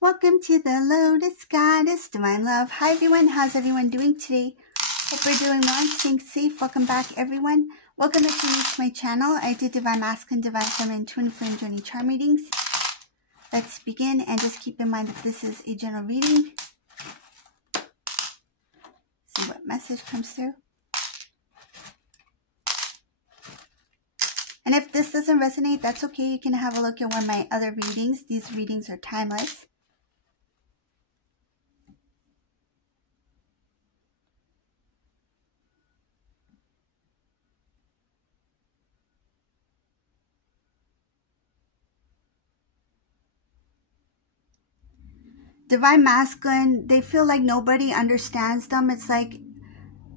Welcome to the Lotus Goddess, Divine Love. Hi everyone, how's everyone doing today? Hope you're doing well and staying safe. Welcome back everyone. Welcome if you're new to my channel. I do Divine Masculine, Divine Feminine, Twin Flame Journey Charm readings. Let's begin, and just keep in mind that this is a general reading. See what message comes through. And if this doesn't resonate, that's okay. You can have a look at one of my other readings. These readings are timeless. Divine Masculine, they feel like nobody understands them. It's like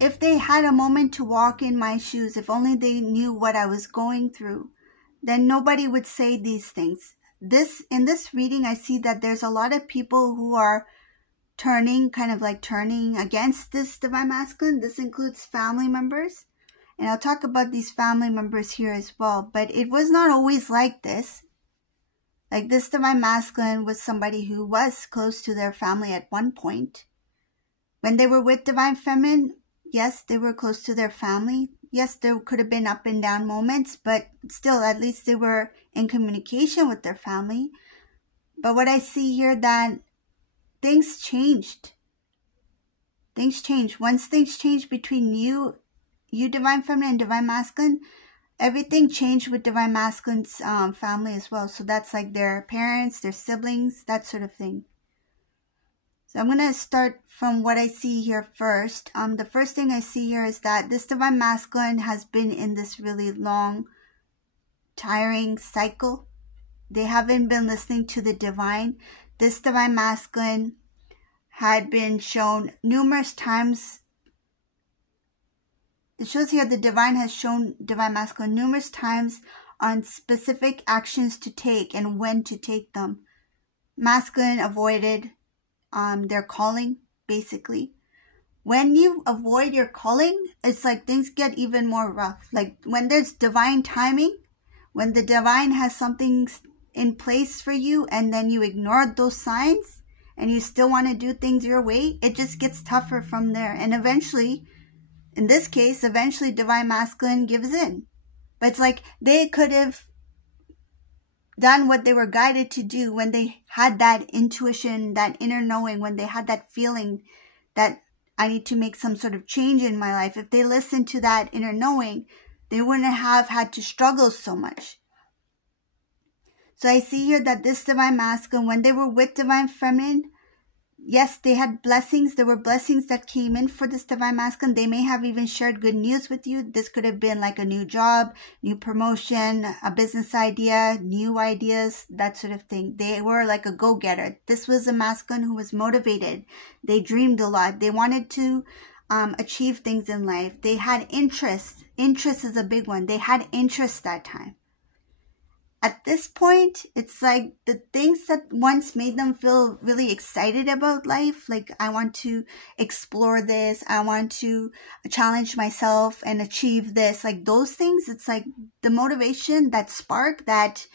if they had a moment to walk in my shoes, if only they knew what I was going through, then nobody would say these things. In this reading, I see that there's a lot of people who are turning against this Divine Masculine. This includes family members. And I'll talk about these family members here as well. But it was not always like this. Like this Divine Masculine was somebody who was close to their family at one point. When they were with Divine Feminine, yes, they were close to their family. Yes, there could have been up and down moments, but still, at least they were in communication with their family. But what I see here, that things changed. Things changed. Once things changed between you Divine Feminine and Divine Masculine, everything changed with Divine Masculine's family as well. So that's like their parents, their siblings, that sort of thing. So I'm going to start from what I see here first. The first thing I see here is that this Divine Masculine has been in this really long, tiring cycle. They haven't been listening to the divine. This Divine Masculine had been shown numerous times. It shows here the divine has shown Divine Masculine numerous times on specific actions to take and when to take them. Masculine avoided their calling, basically. When you avoid your calling, it's like things get even more rough. Like when there's divine timing, when the divine has something in place for you and then you ignore those signs and you still want to do things your way, it just gets tougher from there. And eventually, in this case, Divine Masculine gives in. But it's like they could have done what they were guided to do when they had that intuition, that inner knowing, when they had that feeling that I need to make some sort of change in my life. If they listened to that inner knowing, they wouldn't have had to struggle so much. So I see here that this Divine Masculine, when they were with Divine Feminine, yes, they had blessings. There were blessings that came in for this Divine Masculine. They may have even shared good news with you. This could have been like a new job, new promotion, a business idea, new ideas, that sort of thing. They were like a go-getter. This was a masculine who was motivated. They dreamed a lot. They wanted to achieve things in life. They had interest. Interest is a big one. They had interest that time. At this point, it's like the things that once made them feel really excited about life, like I want to explore this, I want to challenge myself and achieve this, like those things, it's like the motivation, that spark, that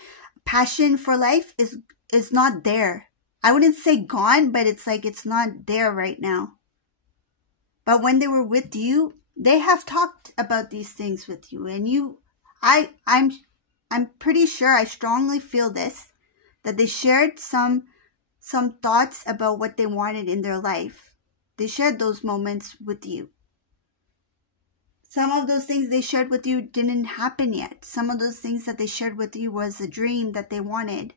passion for life is not there. I wouldn't say gone, but it's like it's not there right now. But when they were with you, they have talked about these things with you, and I'm pretty sure, I strongly feel this, that they shared some thoughts about what they wanted in their life. They shared those moments with you. Some of those things they shared with you didn't happen yet. Some of those things that they shared with you was a dream that they wanted.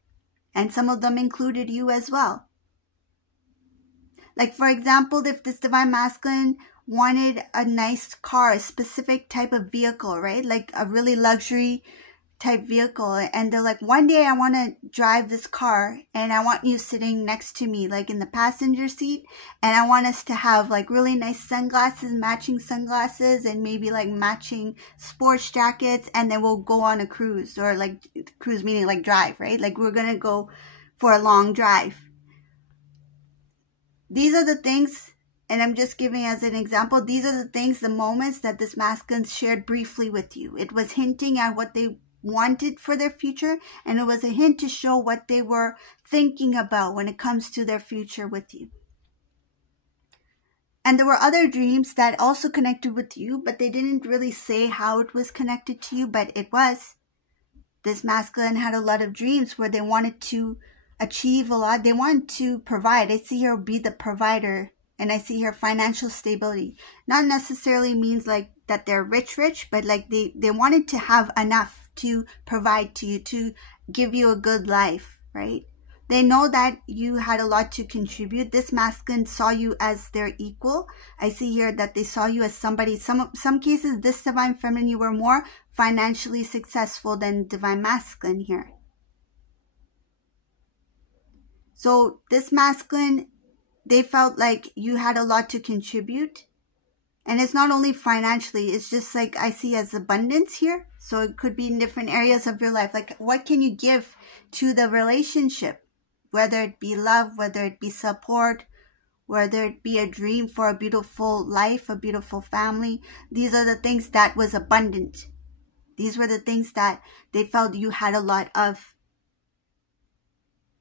And some of them included you as well. Like for example, if this Divine Masculine wanted a nice car, a specific type of vehicle, right? Like a really luxury type vehicle, and they're like, one day I want to drive this car and I want you sitting next to me, like in the passenger seat, and I want us to have like really nice sunglasses, matching sunglasses, and maybe like matching sports jackets, and then we'll go on a cruise, or like cruise meaning like drive, right? Like we're gonna go for a long drive. These are the things, and I'm just giving as an example, these are the things, the moments that this masculine shared briefly with you. It was hinting at what they wanted for their future, and it was a hint to show what they were thinking about when it comes to their future with you. And there were other dreams that also connected with you, but they didn't really say how it was connected to you, but it was. This masculine had a lot of dreams where they wanted to achieve a lot. They wanted to provide. I see her be the provider, and I see her financial stability. Not necessarily means like that they're rich, but like they wanted to have enough to provide to you, to give you a good life, right? They know that you had a lot to contribute. This masculine saw you as their equal. I see here that they saw you as somebody, some cases, this divine feminine, you were more financially successful than divine masculine here. So this masculine, they felt like you had a lot to contribute. And it's not only financially, it's just like I see as abundance here. So it could be in different areas of your life. Like what can you give to the relationship? Whether it be love, whether it be support, whether it be a dream for a beautiful life, a beautiful family. These are the things that was abundant. These were the things that they felt you had a lot of.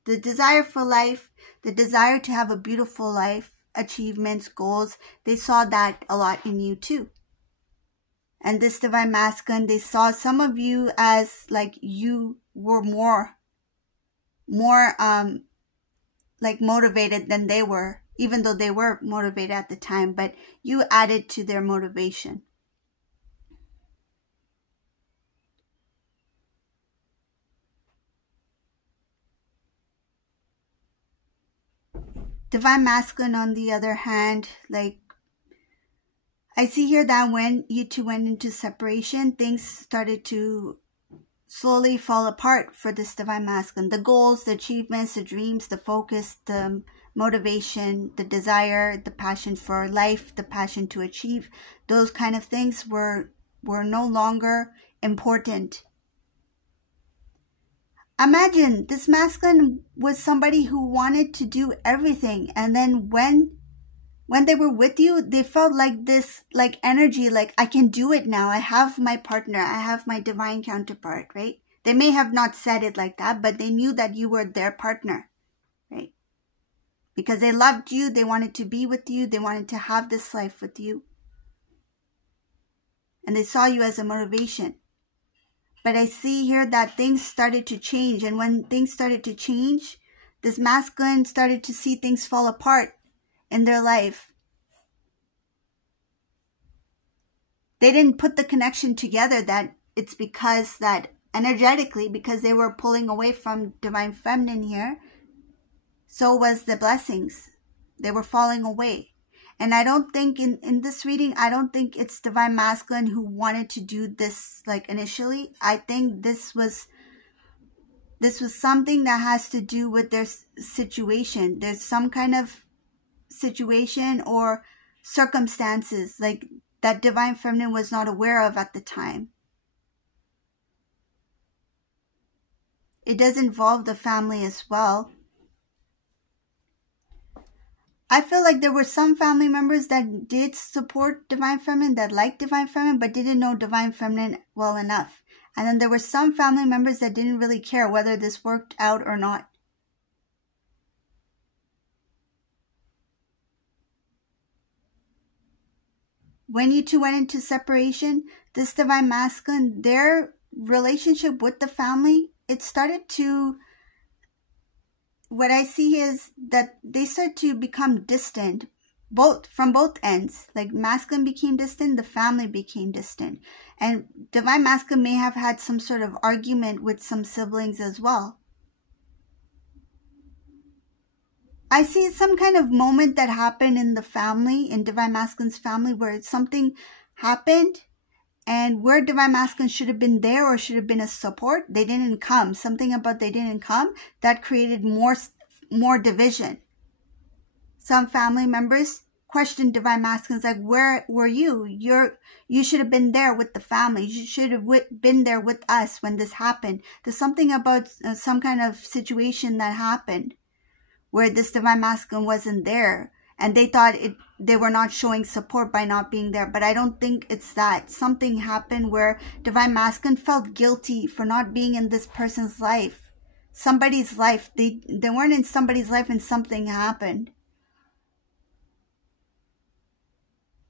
The desire for life, the desire to have a beautiful life, achievements, goals, they saw that a lot in you too. And this divine masculine, they saw some of you as like you were more like motivated than they were, even though they were motivated at the time, but you added to their motivation. Divine masculine, on the other hand, like I see here that when you two went into separation, things started to slowly fall apart for this divine masculine. The goals, the achievements, the dreams, the focus, the motivation, the desire, the passion for life, the passion to achieve, those kind of things were no longer important. Imagine this masculine was somebody who wanted to do everything, and then when they were with you, they felt like this like energy, like I can do it now. I have my partner. I have my divine counterpart, right? They may have not said it like that, but they knew that you were their partner, right? Because they loved you. They wanted to be with you. They wanted to have this life with you. And they saw you as a motivation. But I see here that things started to change. And when things started to change, this masculine started to see things fall apart in their life. They didn't put the connection together that it's because that energetically, because they were pulling away from divine feminine here, so was the blessings. They were falling away. And I don't think in this reading, I don't think it's divine masculine who wanted to do this like initially. I think this was something that has to do with their situation. There's some kind of situation or circumstances like that divine feminine was not aware of at the time. It does involve the family as well. I feel like there were some family members that did support divine feminine, that liked divine feminine, but didn't know divine feminine well enough. And then there were some family members that didn't really care whether this worked out or not. When you two went into separation, this divine masculine, their relationship with the family, it started to, what I see is that they started to become distant, from both ends. Like masculine became distant, the family became distant. And divine masculine may have had some sort of argument with some siblings as well. I see some kind of moment that happened in the family, in divine masculine's family, where something happened and where divine masculine should have been there or should have been a support, they didn't come. Something about they didn't come that created more division. Some family members questioned divine masculines like, where were you? You should have been there with the family. You should have been there with us when this happened. There's something about some kind of situation that happened where this divine masculine wasn't there. and they thought they were not showing support by not being there. But I don't think it's that. Something happened where Divine Masculine felt guilty for not being in this person's life, somebody's life. They weren't in somebody's life and something happened.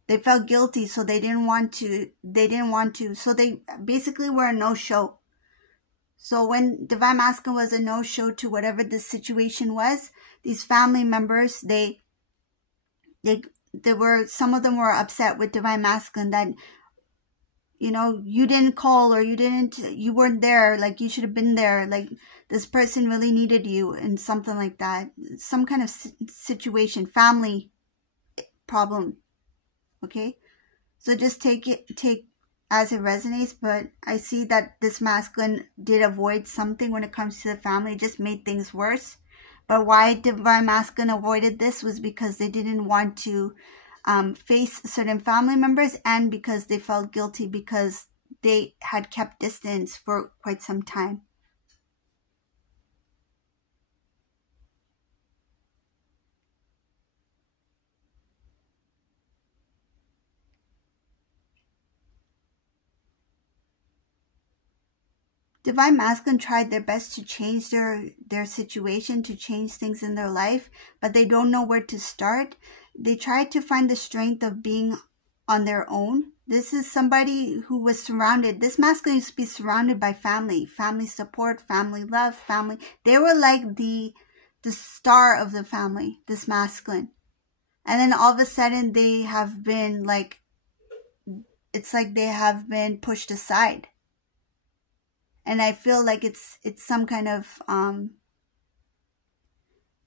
They felt guilty, so they didn't want to. So they basically were a no-show. So when Divine Masculine was a no-show to whatever the situation was, these family members, they were, some of them were upset with Divine Masculine that, you know, you didn't call, or you weren't there, like you should have been there, like this person really needed you, and something like that. Some kind of situation, family problem. Okay, so just take as it resonates. But I see that this masculine did avoid something when it comes to the family. It just made things worse. But why Divine Masculine avoided this was because they didn't want to face certain family members, and because they felt guilty because they had kept distance for quite some time. Divine Masculine tried their best to change their situation, to change things in their life, but they don't know where to start. They tried to find the strength of being on their own. This is somebody who was surrounded. This masculine used to be surrounded by family support, family love, family. They were like the star of the family, this masculine. And then all of a sudden they have been like, it's like they have been pushed aside. And I feel like it's some kind of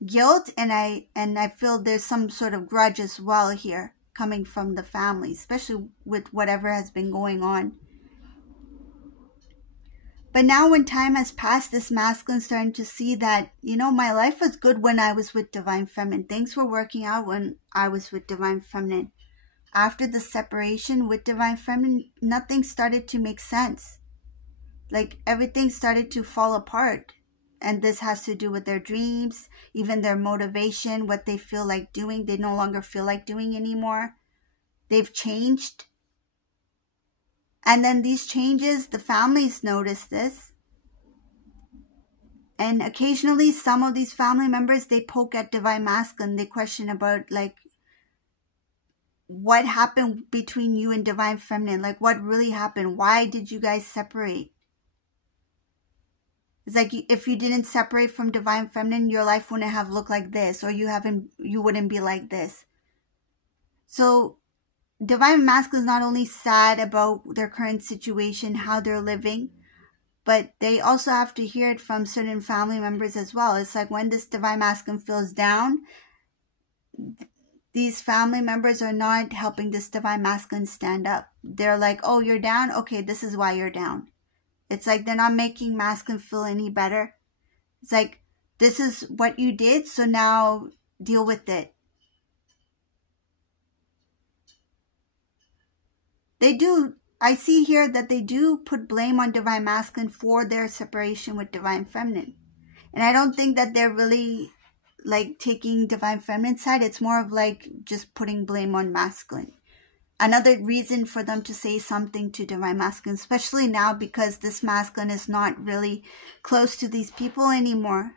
guilt, and I feel there's some sort of grudge as well here coming from the family, especially with whatever has been going on. But now when time has passed, this masculine starting to see that, you know, my life was good when I was with Divine Feminine. Things were working out when I was with Divine Feminine. After the separation with Divine Feminine, nothing started to make sense. Like everything started to fall apart. And this has to do with their dreams, even their motivation, what they feel like doing. They no longer feel like doing anymore. They've changed. And then these changes, the families notice this. And occasionally some of these family members, they poke at Divine Masculine. They question about like, what happened between you and Divine Feminine? Like what really happened? Why did you guys separate? It's like if you didn't separate from Divine Feminine, your life wouldn't have looked like this, or you wouldn't be like this. So Divine Masculine is not only sad about their current situation, how they're living, but they also have to hear it from certain family members as well. It's like when this Divine Masculine feels down, these family members are not helping this Divine Masculine stand up. They're like, oh, you're down? Okay, this is why you're down. It's like they're not making masculine feel any better. It's like, this is what you did, so now deal with it. They do, I see here that they do put blame on Divine Masculine for their separation with Divine Feminine. And I don't think that they're really like taking Divine Feminine's side. It's more of like just putting blame on masculine. Another reason for them to say something to Divine Masculine, especially now because this masculine is not really close to these people anymore.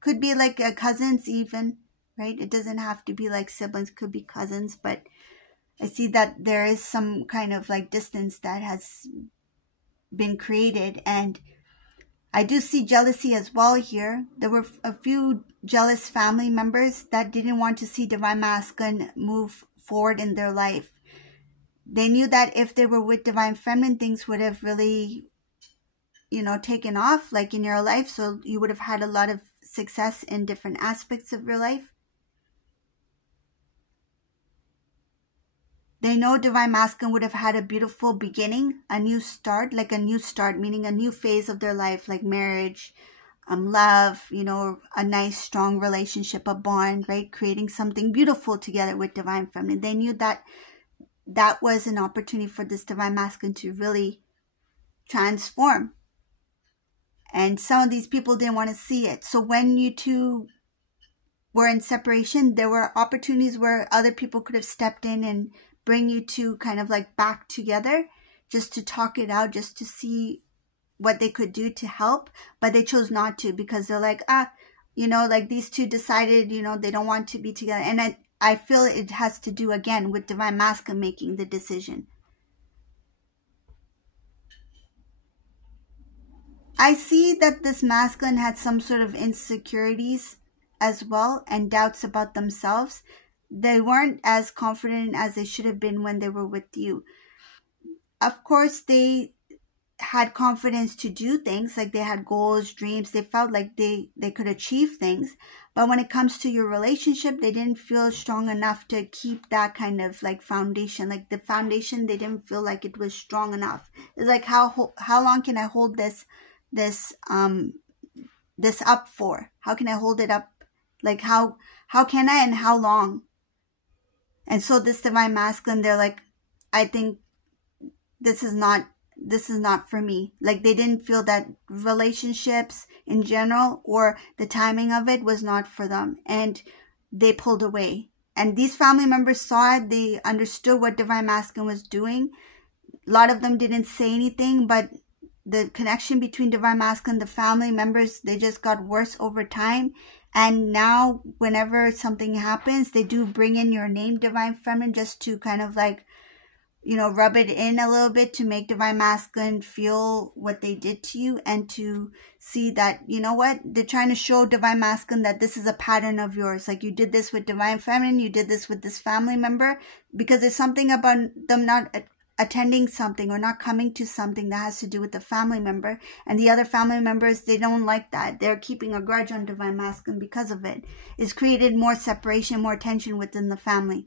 Could be like cousins even, right? It doesn't have to be like siblings, could be cousins, but I see that there is some kind of like distance that has been created, and I do see jealousy as well here. There were a few jealous family members that didn't want to see Divine Masculine move forward in their life. They knew that if they were with Divine Feminine, things would have really, you know, taken off like in your life. So you would have had a lot of success in different aspects of your life. They know Divine Masculine would have had a beautiful beginning, a new start, like a new start, meaning a new phase of their life, like marriage, love, you know, a nice, strong relationship, a bond, right? Creating something beautiful together with Divine Feminine. They knew that that was an opportunity for this Divine Masculine to really transform. And some of these people didn't want to see it. So when you two were in separation, there were opportunities where other people could have stepped in and bring you two kind of like back together, just to talk it out, just to see what they could do to help. But they chose not to, because they're like, like these two decided, they don't want to be together. And I feel it has to do again with Divine Masculine making the decision. I see that this masculine had some sort of insecurities as well, and doubts about themselves. They weren't as confident as they should have been when they were with you. Of course, they had confidence to do things, like they had goals, dreams. They felt like they could achieve things. But when it comes to your relationship, they didn't feel strong enough to keep that kind of like foundation. Like the foundation, they didn't feel like it was strong enough. It's like, how long can I hold this up for? How can I hold it up? Like how can I, and how long? And so this Divine Masculine, they're like, I think this is not for me. Like they didn't feel that relationships in general or the timing of it was not for them, and they pulled away. And these family members saw it. They understood what Divine Masculine was doing. A lot of them didn't say anything, but the connection between Divine Masculine, the family members, they just got worse over time. And now whenever something happens, they do bring in your name, Divine Feminine, just to kind of like, rub it in a little bit, to make Divine Masculine feel what they did to you, and to see that, they're trying to show Divine Masculine that this is a pattern of yours. Like you did this with Divine Feminine, you did this with this family member, because there's something about them not attending something or not coming to something that has to do with the family member. And the other family members, they don't like that. They're keeping a grudge on Divine Masculine because of it. It's created more separation, more tension within the family.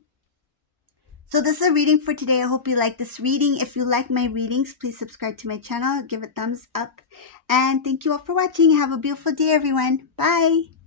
So this is a reading for today. I hope you like this reading. If you like my readings, please subscribe to my channel, give a thumbs up, and thank you all for watching. Have a beautiful day, everyone. Bye.